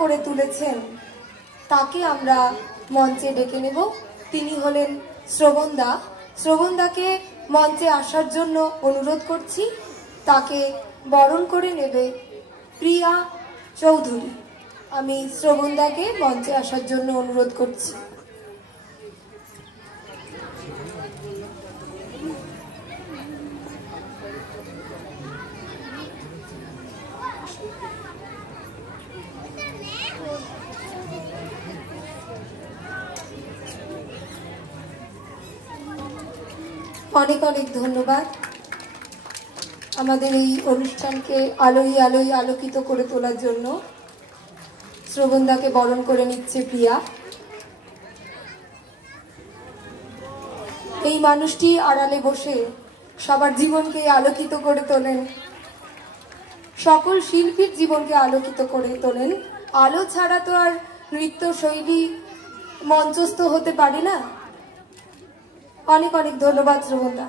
করে তুলেছেন তাকে আমরা মঞ্চে ডেকে নেব। তিনি হলেন শ্রবণদা। শ্রবণদাকে মঞ্চে আসার জন্য অনুরোধ করছি। তাকে বরণ করে নেবে প্রিয়া চৌধুরী। আমি শ্রবণদাকে মঞ্চে আসার জন্য অনুরোধ করছি। অনেক অনেক ধন্যবাদ আমাদের এই অনুষ্ঠানকে আলোয় আলোয় আলোকিত করে তোলার জন্য। শ্রবণদাকে বরণ করে নিচ্ছে প্রিয়া। এই মানুষটি আড়ালে বসে সবার জীবনকে আলোকিত করে তোলেন, সকল শিল্পীর জীবনকে আলোকিত করে তোলেন। আলো ছাড়া তো আর নৃত্য শৈলী মঞ্চস্থ হতে পারে না। অনেক অনেক ধন্যবাদ শ্রবণদা।